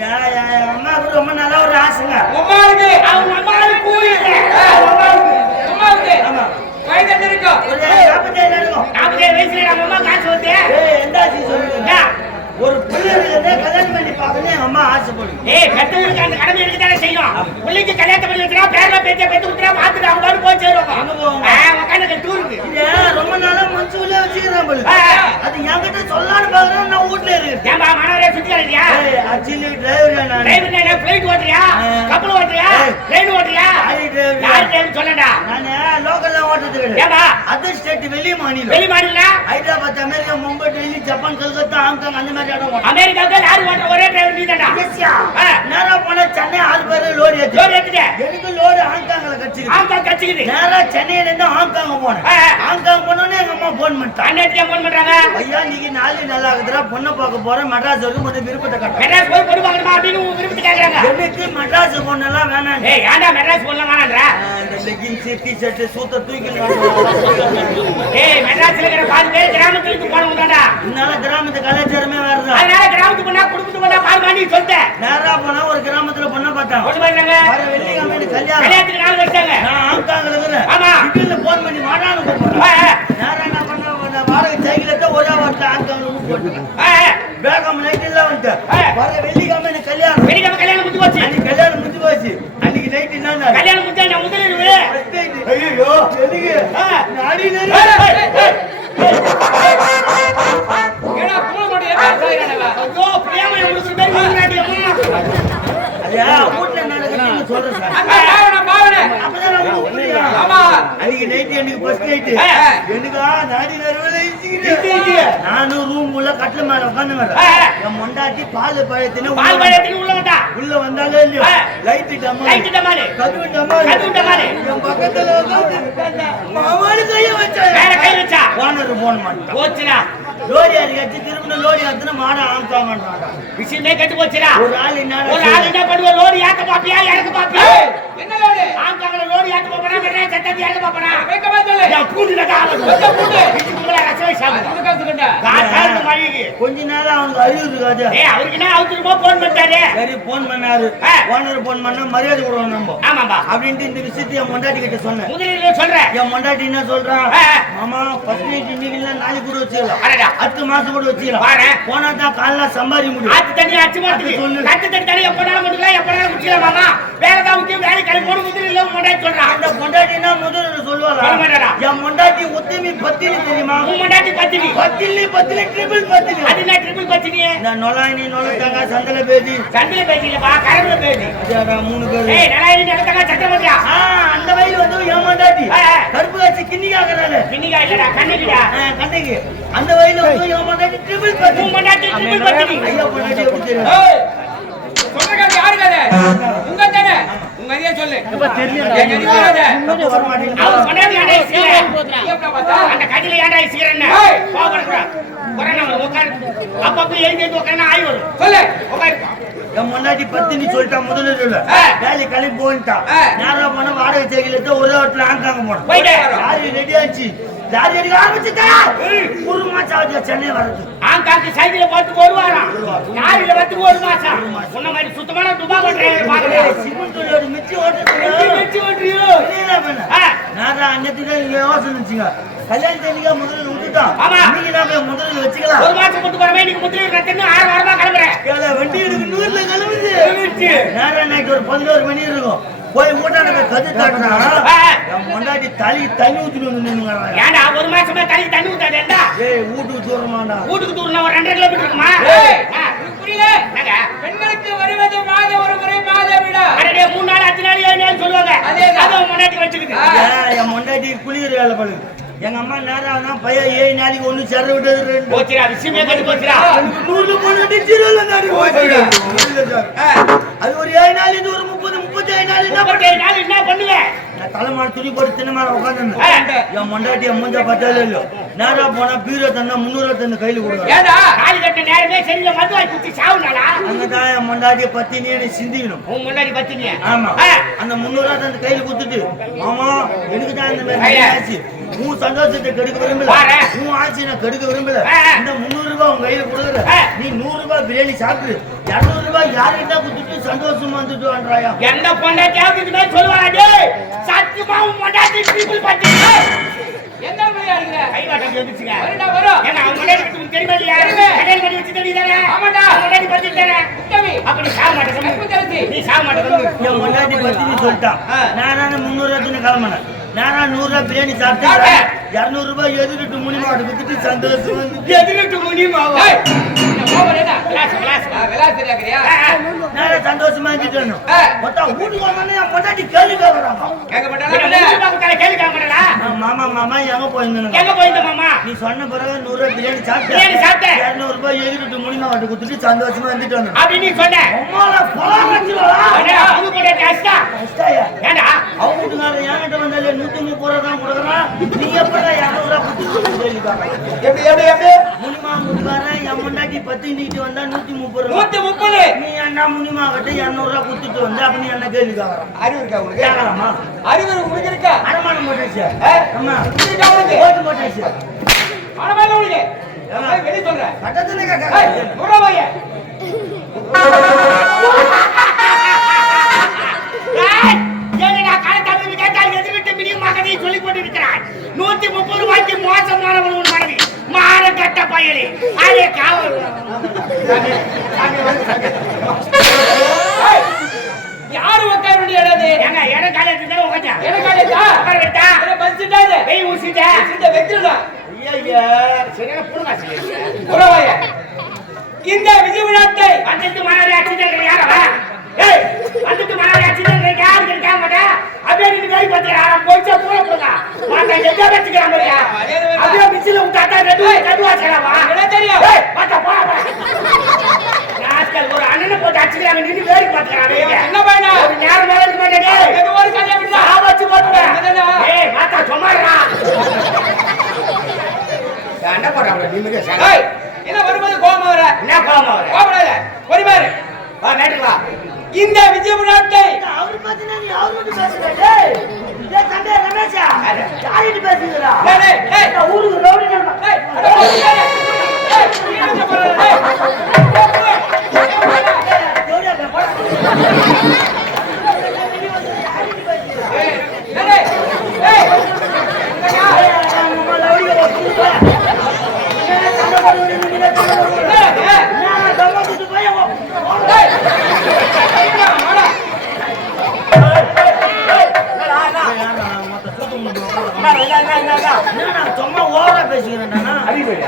அம்மாவுக்கு ரொம்ப நல்ல ஒரு ஆசைங்க. உமாருக்கு அவங்க அம்மாவுக்கு கூலி அம்மாவுக்கு. ஆமா. வயது என்ன இருக்கும் ஒரு நாற்பத்தேழு இருக்கும். நாற்பத்தேழு வயசுல நம்ம அம்மா காசு வந்து ஏய், எந்த ஆசை சொல்லுங்க? ஒரு பிள்ளைகளுக்கு கல்யாணம் பண்ணி பார்க்கணும் எங்க அம்மா ஆசைப்படுது. ஏய் பெத்தவங்களுக்கு அந்த கடமை இருக்குதானே செய்யும்? பிள்ளைக்கு கல்யாணம் பண்ணி வச்சுனா பேர்ல பேச்ச பெத்து குடுத்தா பாத்துட்டு அவங்க பாட்டு போய் சேருவாங்க. உக்காந்து டூருக்கு ரொம்ப நாளா மனசு உள்ளே வச்சுக்கிறேன் என்கிட்ட சொல்லலாம்னு பார்க்கறேன் நான் வீட்டுல இருக்கேன் ஏன்பா மனவரே சுத்தி ஏய், actually driver நான். டிரைவர் என்ன பிளைட் ஓட்டுறியா. கப்பல் ஓட்டுறியா. ட்ரெயின் ஓட்டுறியா. யார் டிரைவர் சொல்லடா நானு local-ல கிடையாது. ஏன்பா Other state வெளி மாநிலம். வெளி மாநில Hyderabad, America, Mumbai, Delhi, Japan, Calcutta, Hong Kong அந்த மாதிரி இடம். அமெரிக்காவுக்கு லாரி ஓட்டுற ஒரே டிரைவர் நீ. ஆ. நேரா போனா சென்னை ஆறு பேரு லோடு ஏத்தி. லோரி ஏத்துட்டு எனக்கு லோடு ஹாங்காங்ல கட்சிக்குது. ஆமா கச்சிக்குது நேரா சென்னையில இருந்து ஹாங்காங் போனேன். ஹாங்காங் போனோடனே எங்க அம்மா போன் பண்ணிட்டான் அண்ணாத்தியா போன் பண்றாங்க ஐயா நீங்க நாலு நல்லா இருக்குதுடா பொண்ணை பார்க்க போறேன் மெட்ராஸ் வரைக்கும் கொஞ்சம் விருப்பத்தை காட்டுறேன் மெட்ராஸ் போய் பொண்ணு பார்க்கணுமா அப்படின்னு விருப்பத்தை கேக்குறாங்க எனக்கு மெட்ராஸ் பொண்ணெல்லாம் வேணாம் ஏய் ஏன்டா மெட்ராஸ் பொண்ணு வேணான்ற இந்த லெகின்ஸ் டி ஷர்ட் சூத்த தூக்கி ஏய் மெட்ராஸ்ல இருக்கிற பாதி பேர் கிராமத்துக்கு போனவங்க தான்டா. இதனால கிராமத்து கலாச்சாரமே அதனால கிராமத்துக்கு போனா குடும்பத்துக்கு போனா பால் வாங்கி சொல்லிட்டேன் நேரா போனா ஒரு கிராமத்துல பொண்ணை வர வெள்ளிக்கிழமை எனக்கு கல்யாணம். கல்யாணத்துக்கு நாள் வச்சாங்க நான் ஆமா. போன் பண்ணி வாடான்னு கூப்பிடுறேன். நேரா என்ன பண்ண வாடகை சைக்கிள் எடுத்து ஒரே வாரத்தில் ஹாங்காங்ல போட்டுட்டேன் ஆ. வர வெள்ளிக்கிழமை கல்யாணம். வெள்ளிக்கிழமை கல்யாணம் முடிஞ்சு போச்சு. எனக்கு ஃபர்ஸ்ட் நைட். எனக்கா நாடி நறுவல நானும் ரூம் உள்ள கட்டில மேல உட்காந்து. என் மொண்டாட்டி பால் பழத்தின பால் பழத்துக்கு உள்ள வந்தா. உள்ள வந்தாலே இல்லையோ. லைட் டம்மா லைட் டமாலு கதவு டம்மா கதவு டமாலு. என் பக்கத்துல உட்கார்ந்து. மாமானு கைய வச்சா வேற கை வச்சா ஓனர் போன் பண்ணிட்டான் போச்சுடா. லோரி அடிக்கச்சு திரும்ப லோரி அத்தனை மாட ஆம்தாங்கன்றான் விஷயமே கெட்டு போச்சுடா. ஒரு ஆள் என்ன ஒரு ஆள் என்ன பண்ணுவ? லோடு ஏத்த பாப்பியா? இறக்க பாப்பியா? என்ன லோடு ஆங்காங்கல லோடு ஏத்த பாப்பனா? மெட்ராஸ் சட்டத்தி இறக்க பாப்பனா? வேகமா சொல்லு யா கால கொஞ்சம் பூண்டு. இதுக்குள்ள ரசவை சாப்பிடு அது காசுக்கண்டா கொஞ்ச நேரம் அவனுக்கு அழிவு இருக்காது அவருக்கு என்ன அவுத்துருமோ போன் பண்ணிட்டாரு. சரி போன் பண்ணாரு. ஓனர் போன் பண்ணா மரியாதை கொடுக்கணும் நம்ம. ஆமாம்பா அப்படின்ட்டு இந்த விஷயத்தை என் மொண்டாட்டி கிட்ட சொன்னேன். முதலில் சொல்றேன். என் மொண்டாட்டி என்ன சொல்றான். மாமா ஃபர்ஸ்ட் நைட் இன்னைக்கு இல்ல நாளைக்கு கூட வச்சுக்கலாம் அடடா. அடுத்த மாசம் கூட வச்சுக்கலாம் வாரேன். போனா தான் காலைல சம்பாதி முடியும். ஆத்து தண்ணி அச்சு அது சொல்லு. தண்ணி தண்ணி எப்பனாலும் முடியல எப்பனாலும் குடிக்கலாம் மாமா. வேற ஏதாவது முக்கியம் வேலை கடை போன முதலில் இல்ல முன்னாடி சொல்றான் அந்த பொண்டாட்டினா முதல்ல சொல்ல சொல்லுவாரா மாட்டாரா? என் மொண்டாட்டி உத்தமி பத்தினி தெரியுமா? உன் முன்னாடி பத்தினி. பத்தினி பத்தினி ட்ரிபிள் பத்தினி. அது என்ன ட்ரிபிள் பத்தினி? இந்த நொலாயினி நொலத்தாங்க சந்தல பேதி. சந்தில மூணு பேரு. ஏய் நலாயினி நடத்தங்க சத்திரமத்தியா ஆ, அந்த வயல் வந்து என் மொண்டாட்டி. கருப்பு காய்ச்சி இல்லடா கண்ணைக்கு. அந்த வயல வந்து என் மொண்டாட்டி ட்ரிபிள் பத்தினி. உன் முன்னாடி ட்ரிபிள் பத்தினி? ஐயா பொண்டாட்டி எப்படி தெரியும் ஏய் சொல்ற காது யாரு காது உங்க தானே அதையே சொல்லு. அந்த கதில ஏன்டா உட்காரு. அப்பப்ப எழுதி உட்காந்து ஆய் வரும். சொல்லு. முன்னாடி பத்தினி சொல்லிட்டா முதல்ல சொல்ல. வேலை கிளம்பி போயிட்டா. ஆ. நேரம் போன வாடகை சைக்கிள் எடுத்து ஒரே இடத்துல ஆங்காங்க போனோம் போயிட்டு. லாரி ரெடி ஆச்சு? லாரி எடுக்க ஆரம்பிச்சுட்டா? ஒரு ஆகுது சென்னை வரது. ஆங்காக்கு சைக்கிள போட்டு ஒரு வாரம் நாளில வந்து ஒரு மாசம் உன்ன மாதிரி சுத்தமான துபாகோ டிரைவர் பாக்குறேன் சிமெண்ட் லோடு மிச்சி ஓட்டுறியோ ஆ. நான் அன்னத்துக்கு யோசனை வச்சுங்க கல்யாணத்துக்கு முதல்ல விட்டுட்டோம். ஆமா. நீங்க தான் போய் முதல்ல வச்சுக்கலாம். ஒரு மாசம் நீங்க ஆறு வாரமா கிளம்புறேன். ஏலே, வண்டி எனக்கு நூறுல கிளம்புது. நேரம் நைட்டு ஒரு பதினோரு மணி இருக்கும். போய் போய் கது தாட்டினா பொண்டாட்டி தலி தண்ணி ஊத்திட்டு வந்து. ஏன்டா ஒரு மாசமா தண்ணி தண்ணி ஊத்தாதேண்டா ஏய் வீட்டுக்கு தூரமாடா வீட்டுக்கு தூரம் ஒரு ரெண்டரை கிலோமீட்டர் இருக்குமா புரியல? பெண்களுக்கு வருவது மாத ஒரு முறை மாத விடா அடடே, மூணு நாள் அஞ்சு நாள் ஏழு நாள் சொல்லுவாங்க. அதை ஆ. ஏன், என் பொண்டாட்டி குளிக்கிற வேலை பண்ணுது எங்க அம்மா நேரம் தான் பையன் ஏழு நாளைக்கு ஒண்ணு சர விட்டது போச்சுடா விஷயமே கண்டு போச்சுடா நூறு பொண்ணு ஜீரோல நாடி போச்சுடா. இல்ல சார். அது ஒரு ஏழு நாள் இது ஒரு முப்பது முப்பத்தி ஏழு நாள் என்ன பண்ணுவேன்? நான் துணி போட்டு தின்னமாட ஆ. உட்காந்துருந்தேன் என் மொண்டாட்டி என் மூஞ்ச நேரா போனா பீரோ தந்தா முந்நூறு தந்து கையில கொடுங்க. ஏடா தாலி கட்ட நேரமே சரியில்லை. மது வாங்கி குத்தி சாவுனாலா அங்கதான் என் மொண்டாட்டிய பத்தினி சிந்திக்கணும். உன் முன்னாடி பத்தினிய? ஆமா. அந்த முந்நூறு தந்து கையில கொடுத்துட்டு மாமா எனக்கு தான் இந்த மாதிரி ஐயா. ஆச்சு. உன் சந்தோஷத்தை கெடுக்க விரும்பல. உன் ஆட்சி நான் கெடுக்க விரும்பல. இந்த முந்நூறு ரூபாய் உன் கையில கொடுக்குற. நீ நூறு ரூபாய் பிரியாணி சாப்பிட்டு இருநூறு ரூபாய் யாருக்கிட்ட குடுத்துட்டு சந்தோஷமா வந்துட்டு வந்தாயா எந்த பொண்டாட்டி ஆகுதுமே சொல்லுவாங்க டேய். சத்தியமா உன் பொண்டாட்டி பீப்புள் பத்தி என்ன மொழியா இருக்கிற கை வாட்டம் எழுதிச்சுங்க வருடா வரும் ஏன்னா அவன் முன்னாடி விட்டு உனக்கு தெரியுமா இல்லையா? தெரியுமே. கல்யாணம் பண்ணி வச்சு தெரியுதானே ஆமாண்டா. அவன் முன்னாடி பத்தி தானே? உத்தமி. அப்படி சாக மாட்டேன். நீ சாக மாட்டேன். என் முன்னாடி பத்தி நீ சொல்லிட்டான் ரூபாய் கிளம்பினேன். நானா நூறு ரூபாய் பிரியாணி சாப்பிட்டு சாப்பிட்டேன். இருநூறு ரூபாய் எதிர்ட்டு முனிமா குடுத்துட்டு சந்தோஷம் வந்து எதிர்ட்டு விளாஸ் தெரியாக்கிறியா நானே சந்தோஷமா இருந்துட்டு. மொத்தம் வீட்டுக்கு வந்தோடனே என் முன்னாடி கேள்வி கேட்கறாங்க கேட்க மாட்டானா கேள்வி கேட்க மாட்டேனா மாமா மாமா எங்க போயிருந்தேன் எங்க போயிருந்த மாமா? நீ சொன்ன பிறகு நூறு ரூபாய் பிரியாணி பிரியாணி சாப்பிட்டேன். இருநூறு ரூபாய் எதிர்ட்டு முனிமா வாட்டு குடுத்துட்டு சந்தோஷமா வந்துட்டு வந்தேன் அப்படி நீ சொன்ன அம்மால பழம் வச்சுருவா அடே, புது பொண்டாட்டி அஷ்டா கஷ்டாயா ஏண்டா அவங்க வீட்டுக்காரர் என்கிட்ட வந்தாலே நூத்தி முப்பது ரூபா தான் கொடுக்குறான் நீ எப்படா இரநூறு ரூபா கொடுத்துருக்காங்க எப்படி எப்படி எப்படி? முனிமா முனிமாரன் என் முன்னாடி பத்து நீட்டு வந்தா நூத்தி முப்பது ரூபா. நூத்தி முப்பது? நீ என்ன முனிமா கிட்ட இரநூறு ரூபா கொடுத்துட்டு வந்த அப்ப நீ என்ன கேள்வி கேட்கறான் அறிவு இருக்கா உங்களுக்கு? கேட்கலாமா? அறிவு உங்களுக்கு இருக்கா? அடமானம் போட்டாச்சு ஆ? ஆமா இருக்கா உங்களுக்கு? ஓட்டு போட்டாச்சு மனமால உங்களுக்கு. நான் வெளிய சொல்றேன் கட்டத்துல ஏய் கேட்கறேன் நூறு வாங்க ஏய், என்னடா காலத்தாமி கேட்டால் எதிர்விட்டு மினியமாக நீ சொல்லிக் கொண்டிருக்கிறாய்? நூத்தி முப்பது ரூபாய்க்கு உன் மனைவி மாற கட்ட பயலே அதே காவல் ஏய், யாரு உட்கார வேண்டிய இடம் இது? ஏங்க இடம் காலேஜ் தானே உட்காந்தா எனக்கு காலேஜா? உட்கார விட்டா இல்ல பஸ் ஸ்டாண்டா இது? வெய் ஊசிட்ட? இந்த வெற்றிடா. ஐயா சரியான புடுங்க நூறு வாங்க. இந்த விஜய் விழாத்தை வந்துட்டு மனாரி அடிச்சுட்டு யார் ஏய் வந்துட்டு மனாரி அடிச்சுட்டு யாரு கேட்க மாட்டா அப்படியே நீ பார்த்துக்கிற. ஆரம் போயிச்சா பூரா போடுங்க மாட்டா எங்க அப்படியே மிச்சில விட்டாட்டா ரெண்டு கடுவா செய்யலாமா எனக்கு தெரியும். ஏய் மாட்டா போடா அடிச்சுக்கிறாங்க நின்று வேலை பார்த்துக்கிறாங்க இவன் சின்ன பையனா? ஒரு நேரம் மேல இருக்க மாட்டேங்க வெகு ஒரு கல்யாணம் இல்ல. சாவச்சு போட்டுவேன் என்னடா? ஏய் மாத்தா சும்மாடா சண்டை போடுறாங்க நிம்மதியா சண்டை ஏய், என்ன வரும்போது கோபம் வர என்ன கோவமா வர கோபப்படாத. பொறுமையாரு. வா நேற்றுக்கு வா இந்த விஜய் அவரு நீ அவரு பேசுற டேய் ரமேஷா பேசுகிறா ஊருக்கு ரவுடி நம்ம என்ன பண்ற? ரவுடியா பே போடா ஏய், ஏய், ஏய். என்னடா? நம்ம ரவுடியா வந்து போடா என்ன சண்டை போடுறீங்க நீங்க சண்டை போடுறீங்க என்னடா இது? நான் சமாளிச்சு போய் ஏய். என்னடா, வாடா. சும்மா ஓவரா பேசிக்கிறேன் அச்சனா என்ன பண்ண ஏய் டேப் பண்ண முடியும் ஏய் போ உட்கார மாட்டா குடுங்க அச்சு பாரு அச்சு பாரு மாட்டா வந்து வாங்கி பாரு தெரியும் ஆனா மாட்டா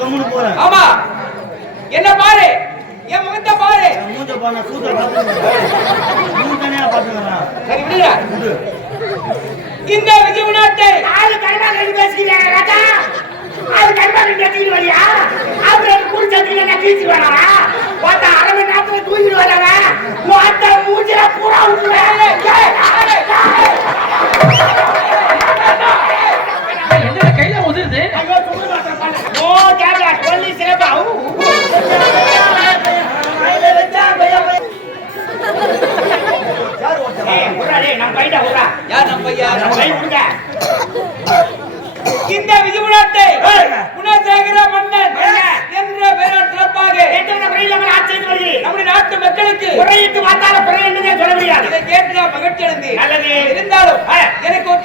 கம்முன்னு போறேன் ஆமா. என்ன பாரு? என் முகத்தை பாரு. மூஞ்ச பாரு சூத்த பாத்துக்கிறேன் நீ தானே பாத்துக்கிறேன் சரி விடுங்க இந்த விஜய் விளையாட்டை ஆளு கருமா ரெண்டு பேசிக்கிறேன் ராஜா. ஆளு கருமா ரெண்டு பேசிக்கிட்டு வரியா? அப்புறம் குடிச்ச தீங்க நான் கீச்சு வரா நம்ம பையன் உட்றா யார் நம்ம பையன்? நம்ம பையன்? விடுங்க இந்த ஏய். குணசேகர மன்னன். என்ற பெயரால் சிறப்பாக? எத்தனை குறையில ஆட்சி நம்முடைய நாட்டு மக்களுக்கு குறையிட்டு பார்த்தாலும் குறை என்னன்னே சொல்ல முடியாது. இதை கேட்டு நான் மகிழ்ச்சி அடைந்தேன் நல்லது. இருந்தாலும். எனக்கு ஒரு